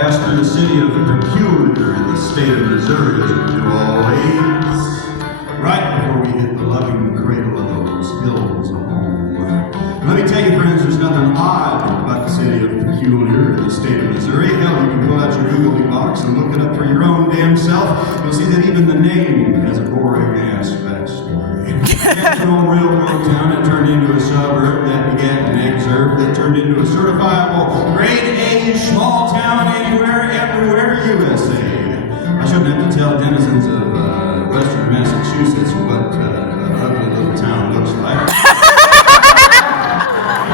pass through the city of Berkshire in the state of Missouri as we do always, right before we hit the loving cradle of those hills of home. Let me tell you, friends, there's nothing odd about the city of Berkshire in the state of Missouri. Hell, you can pull out your Google box and look it up for your own damn self. You'll see that even the name has a boring-ass backstory. It's an old railroad town that turned into a suburb that began an exurb that turned into a certifiable grade A small town anywhere, everywhere, USA. I shouldn't have to tell denizens of western Massachusetts what an ugly little town looks like.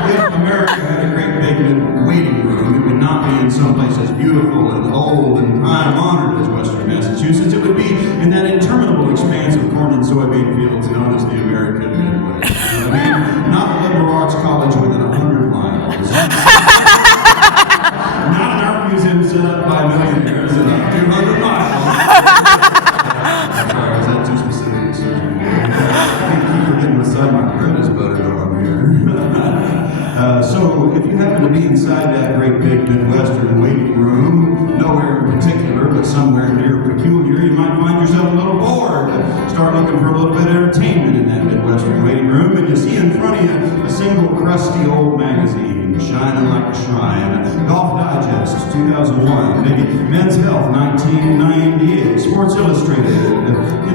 If America had a great big waiting room, it would not be in some place as beautiful and old and time-honored as western Massachusetts. It would be in that interminable expanse of corn and soybean fields known as the American Midwest. I mean, not a liberal arts college within 100 miles. Not an art museum set up by millionaires in 200 miles. Sorry, is that too specific? I keep forgetting what side my bread is buttered on here. So, if you happen to be inside that great big Midwestern waiting room, nowhere in particular, but somewhere near peculiar, you might find yourself a little bored. Start looking for a little bit of entertainment in that Midwestern waiting room, and you see in front of you a single crusty old magazine, shining like a shrine. Golf Digest, 2001, maybe Men's Health, 1998, Sports Illustrated.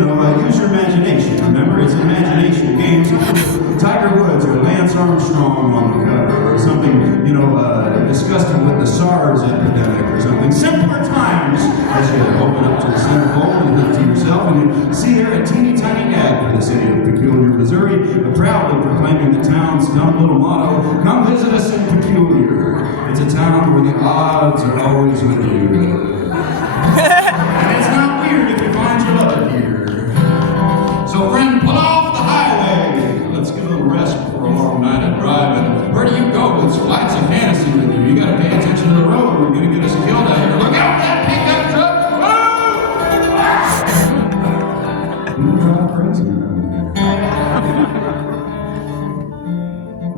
Use your imagination. Remember, it's an imagination game. Tiger Woods or Lance Armstrong on the cover, or something, disgusted with the SARS epidemic or something. Simpler times, as you open up to the centerfold and look to yourself, and you see there a teeny tiny ad for the city of Peculiar, Missouri, proudly proclaiming the town's dumb little motto, "Come visit us in Peculiar." It's a town where the odds are always with you. And it's not weird if you find your love here. So friend, pull off the highway. Let's get a little rest before a long night of driving. Where do you go with flights of fantasy with you? You gotta pay attention to the road. We're gonna get us killed out here. Look out for that pickup truck! Whoa! You drive crazy around here.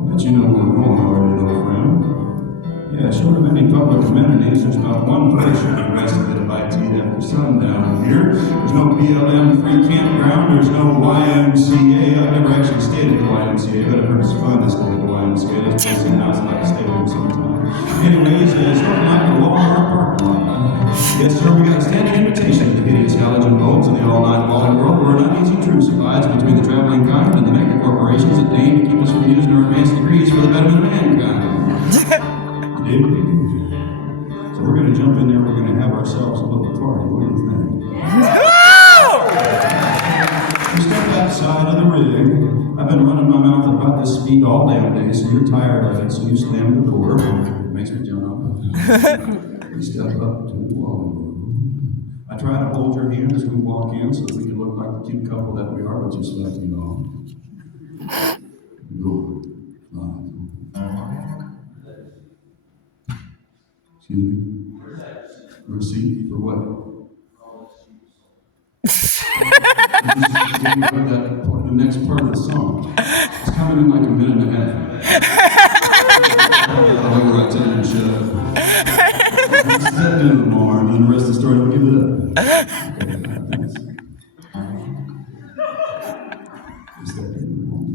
But you know where we're going already, though, friend. Yeah, short of any public amenities, there's not one place you can rest a bit of IT after sundown here. There's no BLM free campground, there's no YMCA. I've never actually stayed at the YMCA, but I've heard it's fun to stay at the YMCA. That's basically now it's like a stadium sometime. Anyways, it's something like the Walmart parking lot. Yes, sir, we got a standing invitation to the hideous halogen bulbs in the all-night long world where an uneasy truce abides between the traveling kind and the mega corporations that deign to keep us from using our advanced degrees for the betterment of mankind. So we're going to jump in there, we're going to have ourselves a little party. What do you think? We step outside of the rig. I've been running my mouth at about this speed all damn day, so you're tired of it, so you slam the door. It makes me jump up. We step up to the wall. I try to hold your hand as we walk in so that we can look like the cute couple that we are, but just let you know. Go. Excuse me? Receipt for what? The next part of the song. It's coming in like a minute and a half. I'll go right to it and shut up. Step in the barn and the rest of the story, we'll give it up. Step in the barn.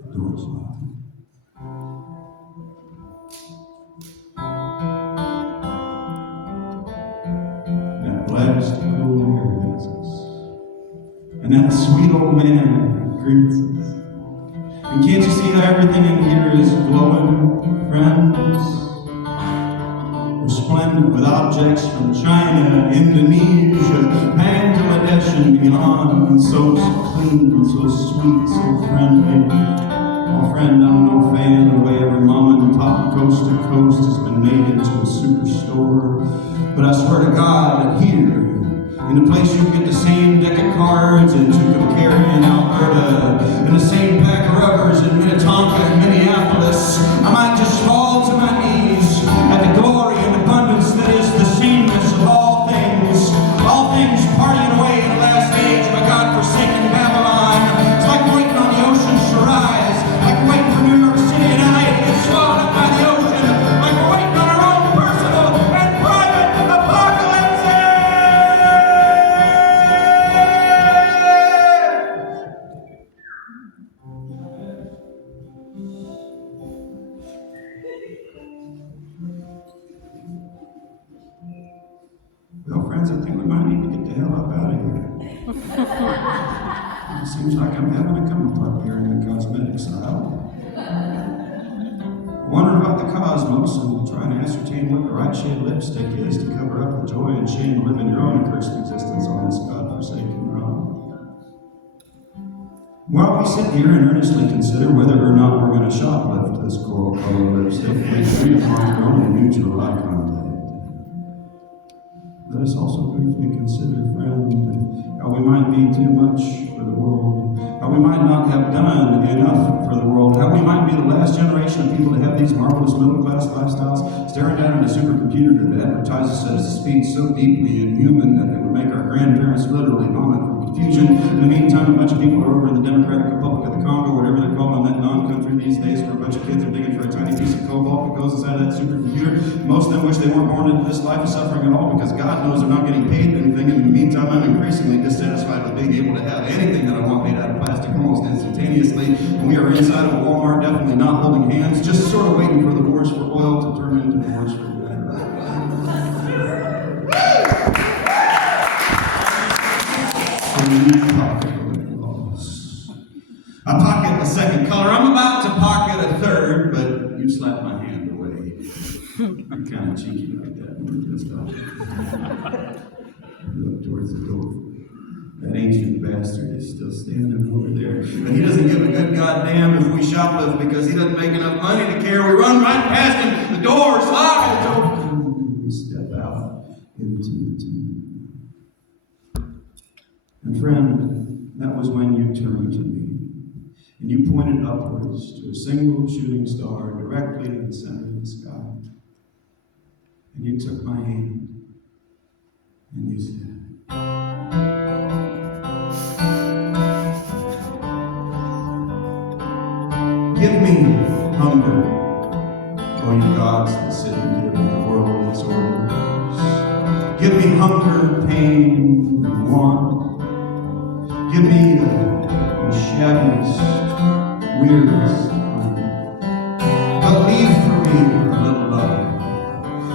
The door's locked. Last cool air hits us, and that sweet old man greets us. And can't you see how everything in here is glowing, friends? Resplendent with objects from China, Indonesia, Bangladesh, and beyond. So clean, so sweet, so friendly. Oh, friend, I'm no fan of the way every mom and pop coast to coast has been made into a superstore. But I swear to God that here, in a place you get the same deck of cards in Tucumcari in Alberta, and the same pack of rubbers in Minnetonka and Minneapolis, I might just fall to my knees at the glory and abundance that is the sameness of all things partying away in the last age of a God-forsaken Babylon. It's like waiting on the ocean to rise, like waiting for New York City and I to get swallowed up by the ocean, like we're waiting on our own friends, I think we might need to get the hell up out of here. It seems like I'm having a come apart here in the cosmetics aisle. Wondering about the cosmos and trying to ascertain what the right shade lipstick is to cover up the joy and shame of living your own accursed existence on this godforsaken realm. While we sit here and earnestly consider whether or not we're going to shoplift this coral-colored lipstick, we agree upon only mutual eye contact. Let us also briefly consider, friend, how we might be too much for the world, how we might not have done enough for the world, how we might be the last generation of people to have these marvelous middle-class lifestyles, staring down at a supercomputer that advertises at a speed so deeply inhuman that it would make our grandparents literally vomit from confusion. In the meantime, a bunch of people are over in the Democratic Republic of the Congo, whatever they're calling that non-country these days, where a bunch of kids are digging for a tiny piece of cobalt that goes inside of that supercomputer. Most of them wish they weren't born into this life of suffering at all, because God knows they're not getting paid anything. And in the meantime, I'm increasingly dissatisfied with being able to have anything that I want made out of plastic almost instantaneously. And we are inside of a Walmart, definitely not holding hands, just sort of waiting for the wars for oil to turn into wars for oil. I pocket a second color. I'm about to pocket a third, but you slapped my hand away. I'm kind of cheeky like that. Look towards the door. That ancient bastard is still standing over there. And he doesn't give a good goddamn if we shoplift because he doesn't make enough money to care. We run right past him. The door's locked and it's open. We step out into the tomb. And friend, that was when you turned to me. And you pointed upwards to a single shooting star directly in the center of the sky. And you took my hand and you said, "Give me hunger, O you gods that sit and give the world its orders. Give me hunger, pain, and want. Give me the shabbiest, weirdest time. But leave for me a little love,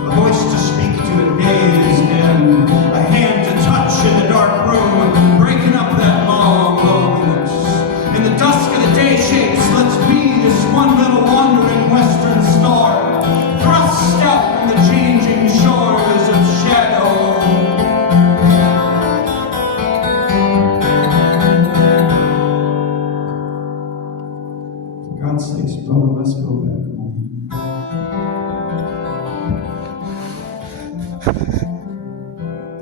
a voice to speak to at day's end, a hand to touch in the dark room, breaking up that long loneliness. In the dusk of the day shapes, let's be this one little wandering western star, thrust out from the changing shores of shadow. For God's sakes, brother, let's go back home."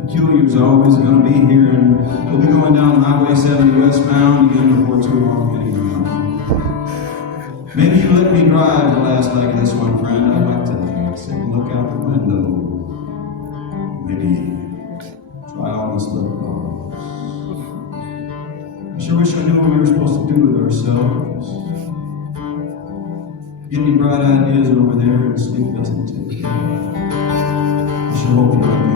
Peculiar's always going to be here, and we'll be going down Highway 70 westbound again before too long anyway. Maybe you let me drive the last leg of this one, friend. I'd like to sit and look out the window. Maybe try on this lip gloss. I sure wish I knew what we were supposed to do with ourselves. Get any bright ideas over there and sleep doesn't take care. I sure hope you let me